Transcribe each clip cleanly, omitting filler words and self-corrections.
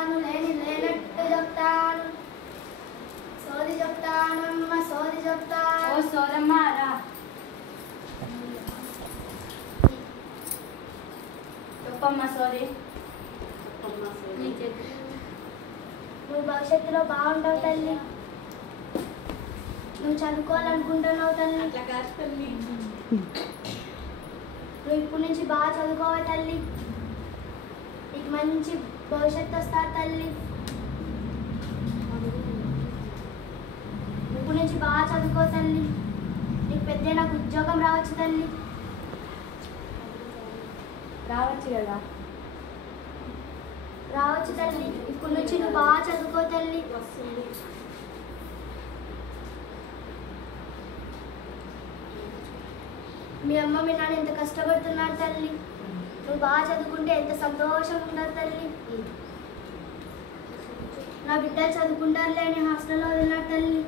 చెప్తాను లేని లేనట్టు చెప్తాను సోది చెప్తానమ్మ సోది చెప్తాను ఓ సోదమ్మ రా చెప్పమ్మ సోది నువ్వు భవిష్యత్తులో బాగుంటావు తల్లి నువ్వు చదువుకోవాలనుకుంటున్నావు తల్లి నువ్వు ఇప్పటి నుంచి బాగా చదువుకోవాలి తల్లి నీకు మంచి భవిష్యత్తు వస్తారు తల్లి ఇప్పటి నుంచి బాగా చదువుకో తల్లి నీకు పెద్ద నాకు ఉద్యోగం రావచ్చు తల్లి రావచ్చు కదా రావచ్చు తల్లి ఇప్పటి నుంచి నువ్వు బాగా చదువుకో తల్లి మీ అమ్మ మీ నాన్న ఎంత కష్టపడుతున్నారు తల్లి నువ్వు బాగా చదువుకుంటే ఎంత సంతోషంగా ఉన్నారు తల్లి నా బిడ్డలు చదువుకుంటారులే అని హాస్టల్లో వదిలినారు తల్లి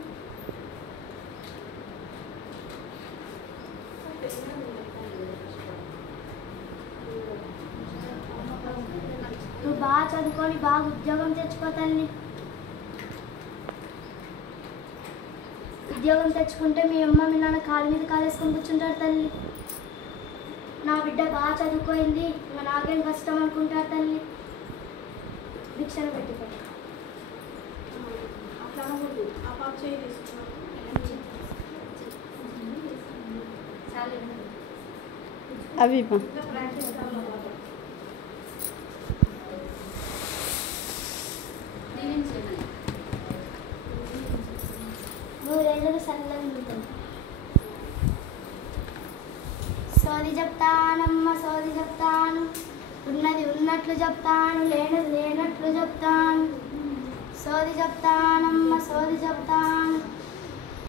నువ్వు బాగా చదువుకొని బాగా ఉద్యోగం తెచ్చుకో తల్లి ఉద్యోగం తెచ్చుకుంటే మీ అమ్మ మీ నాన్న కాలు మీద కాలేసుకొని కూర్చుంటారు తల్లి నా బిడ్డ బాగా చదువుకోయింది ఇంకా నాకేం కష్టం అనుకుంటారు తల్లి భిక్షను పెట్టుకోండి అవి నూరేళ్ళకు సల్లగా ఉంటుంది సోది చెప్తానమ్మ సోది చెప్తాను ఉన్నది ఉన్నట్లు చెప్తాను లేనది లేనట్లు చెప్తాను సోది చెప్తాను